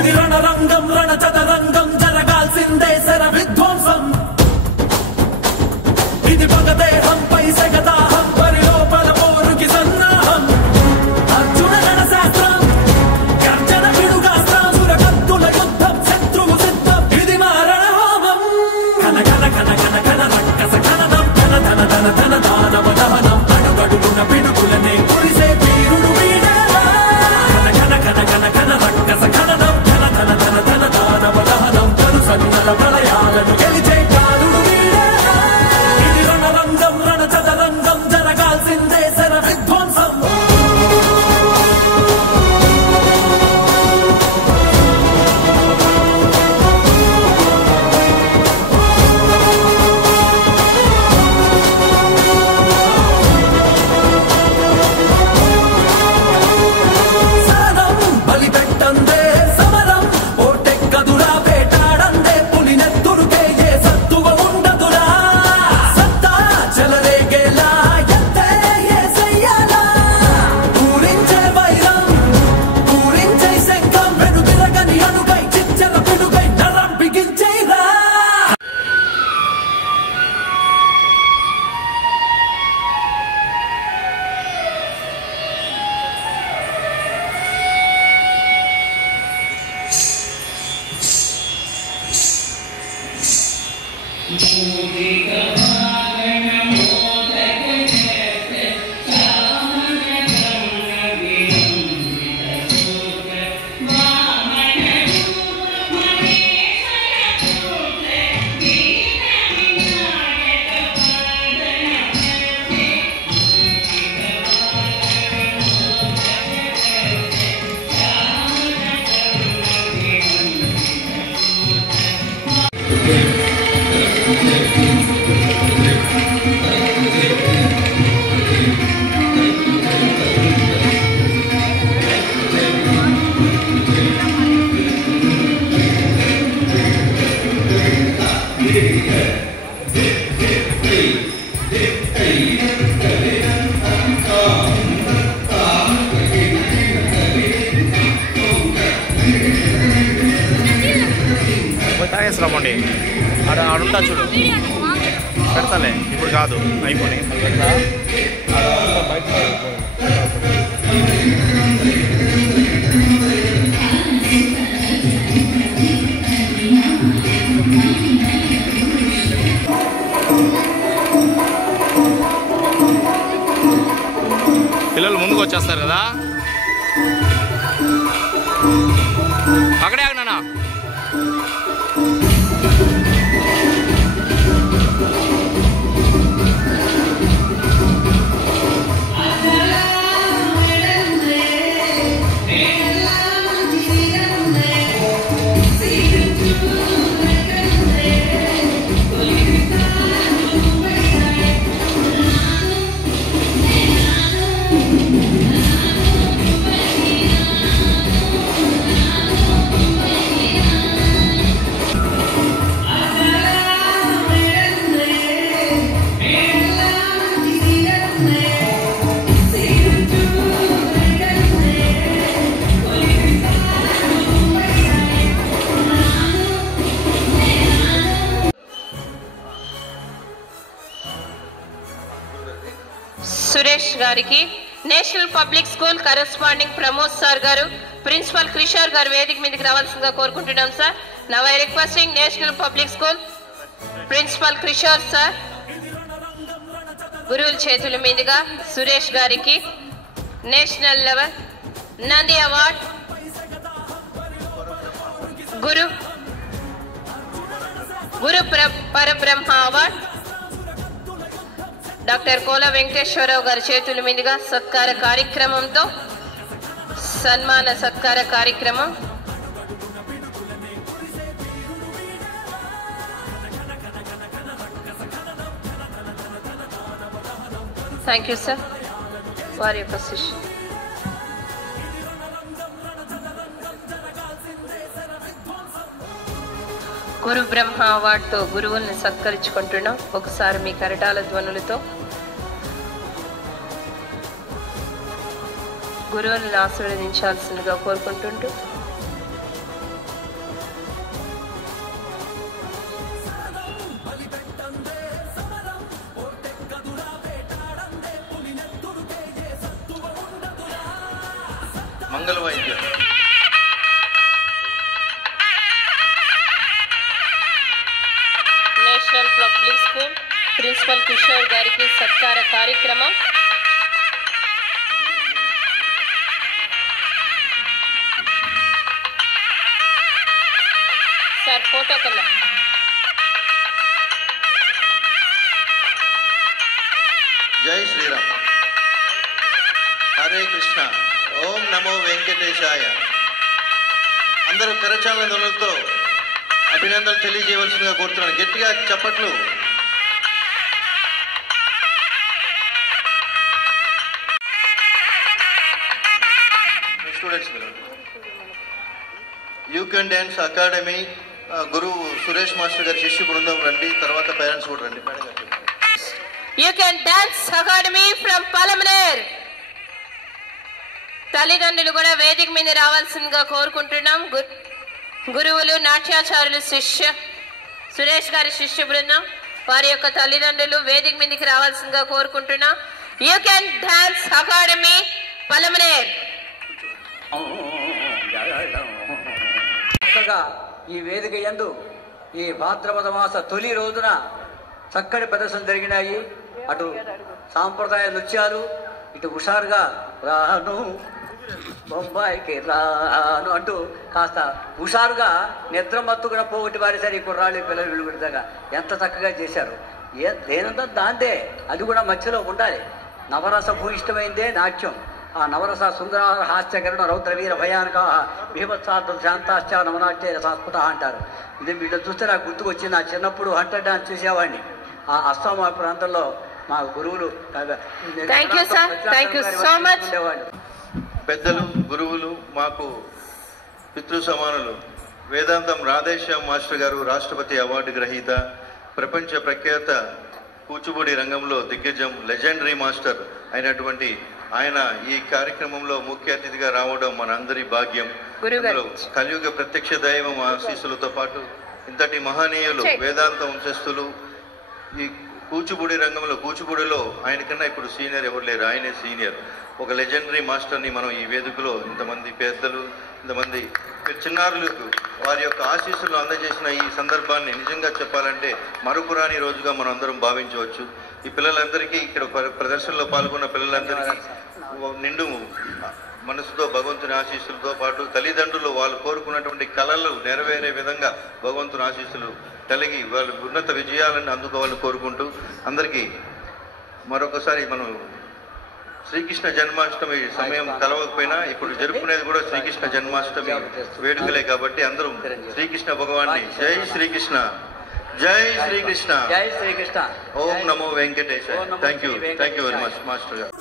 ఇది రణరంగం రణ చదరంగం జరగాల్సిందే శర విధ్వంసం ఇది పగదేహంపై సెగదాహం పరిలోపల పోరుకి సన్నాహం అర్జున రణశాస్త్రం గర్జన పిడుగాస్త్రం సురకత్తుల యుద్ధం శత్రువు సిద్ధం ఇది మా రణహోమం కన కన కన కన కన రక్కస కననం ధన ధన ధన ధన దానవ దహనం అడుగడుగున పిడుగులనే కురిసే వీరుడు వీడేలా కన కన కన కన రక్కస కననం ధన ధన ధన ధన దానవ దహనం తను సన్నల ప్రళయాలను గెలిచే కాలుడు వీడేలా ఇది రణరంగం రణ చదరంగం జరగాల్సిందే శర విధ్వంసం సరణం బలిపెట్టందే సమరం ఓటెక్కదురా వేటాడందే పులినెత్తురుకే ఏ సత్తువ ఉండదురా సత్తా చెలరేగేలా ఎత్తే ఏ చెయ్యాలా పూరించే వైరం పూరించే శంఖం వెనుదిరగని అణుకై చిచ్చర పిడుగై నరం బిగించేరా తాగేస్తామండి ఆడుంటా చూడు పెడతాలే ఇప్పుడు కాదు అయిపోయి పిల్లలు ముందుకు వచ్చేస్తారు కదా అక్కడే ఆగినా సురేష్ గారికి national public school corresponding Pramod sir garu principal Kishore garu వేదిక మీదకి రావాల్సిందిగా కోరుకుంటున్నాం sir. Now I requesting national public school principal Kishore sir గురువుల చేతుల మీదుగా సురేష్ గారికి national level Nandi award Guru Parabrahma award doctor కోల వెంకటేశ్వరరావు గారి చేతుల మీదుగా సత్కార కార్యక్రమంతో సన్మాన సత్కార కార్యక్రమం. Thank you sir for your position. Guru Brahma అవార్డుతో గురువుల్ని సత్కరించుకుంటున్నాం. ఒకసారి మీ కరటాల ధ్వనులతో గురువులను ఆశీర్వదించాల్సిందిగా కోరుకుంటుంటూ మంగళ వైద్యం. National public school principal Kishore గారికి సత్కార కార్యక్రమం. సార్ ఫోటో కన్నా జై శ్రీరామ్. హరే కృష్ణ. ఓం నమో వెంకటేశాయ. అందరూ కరచాలన ధ్వనులతో అభినందనలు తెలియజేయవలసిందిగా కోరుతున్నాను. గట్టిగా చప్పట్లు. Students you can dance academy గురువు సురేష్ మాస్టర్ గారి శిష్యు బృందం రండి. తర్వాత పేరెంట్స్ కూడా రండి. You can dance academy from Palamaner. తల్లిదండ్రులు కూడా వేదిక మీద రావాల్సిందిగా కోరుకుంటున్నాం. గురువులు, నాట్యాచారులు, సురేష్ గారి శిష్య బృందం వారి యొక్క తల్లిదండ్రులు వేదిక మీదకి రావాల్సిందిగా కోరుకుంటున్నాం. You can dance academy Palamaner. చక్కగా ఈ వేదిక యందు ఈ భాద్రపద మాస తొలి రోజున చక్కటి ప్రదర్శన జరిగినాయి. అటు సాంప్రదాయ నృత్యాలు, ఇటు హుషారుగా రాను బొంబాయికి రాను అంటూ కాస్త హుషారుగా నిద్రమత్తు కూడా పోగొట్టి వారేసారి ఈ కుర్రాళ్ళు పిల్లలు విలువడగా ఎంత చక్కగా చేశారు. దేనంతా దాంతే, అది కూడా మధ్యలో ఉండాలి. నవరస భూయిష్టమైందే నాట్యం. ఆ నవరస సుందర హాస్యకరణ రౌద్ర వీర భయానక భీభత్సార్థ శాంతాశ్చ నవనాట్య సంస్కృత అంటారు. ఇది వీళ్ళు చూస్తే నాకు గుర్తుకొచ్చి నా చిన్నప్పుడు హంటర్ డాన్స్ చూసేవాడిని. ఆ అస్సాం ప్రాంతంలో మా గురువులు ఉండేవాళ్ళు. పెద్దలు, గురువులు, మాకు పితృ సమానులు. వేదాంతం రాధేశ్యామ్ మాస్టర్ గారు రాష్ట్రపతి అవార్డు గ్రహీత, ప్రపంచ ప్రఖ్యాత కూచిపూడి రంగంలో దిగ్గజం, లెజెండరీ మాస్టర్ అయినటువంటి ఆయన ఈ కార్యక్రమంలో ముఖ్య అతిథిగా రావడం మన అందరి భాగ్యం. కలియుగ ప్రత్యక్ష దైవం ఆశీస్సులతో పాటు ఇంతటి మహనీయులు, వేదాంత వంశస్థులు, ఈ కూచిపూడి రంగంలో కూచిపూడిలో ఆయన కన్నా ఇప్పుడు సీనియర్ ఎవరు లేరు. ఆయనే సీనియర్. ఒక లెజెండరీ మాస్టర్ని మనం ఈ వేదికలో ఇంతమంది పెద్దలు, ఇంతమంది చిన్నారులకు వారి యొక్క ఆశీస్సులు అందజేసిన ఈ సందర్భాన్ని నిజంగా చెప్పాలంటే మరుపురాని రోజుగా మనం అందరం భావించవచ్చు. ఈ పిల్లలందరికీ, ఇక్కడ ప్రదర్శనలో పాల్గొన్న పిల్లలందరికీ నిండు మనసుతో భగవంతుని ఆశీస్సులతో పాటు తల్లిదండ్రులు వాళ్ళు కోరుకున్నటువంటి కళలు నెరవేరే విధంగా భగవంతుని ఆశీస్సులు కలిగి వాళ్ళు ఉన్నత విజయాలను అందుకోవాలని కోరుకుంటూ అందరికీ మరొకసారి మనం శ్రీకృష్ణ జన్మాష్టమి సమయం కలవకపోయినా ఇప్పుడు జరుపుకునేది కూడా శ్రీకృష్ణ జన్మాష్టమి వేడుకలే కాబట్టి అందరూ శ్రీకృష్ణ భగవాన్ని జై శ్రీకృష్ణ, జై శ్రీకృష్ణ, జై శ్రీకృష్ణ. ఓం నమో వెంకటేశాయ. Thank you very much master గారు.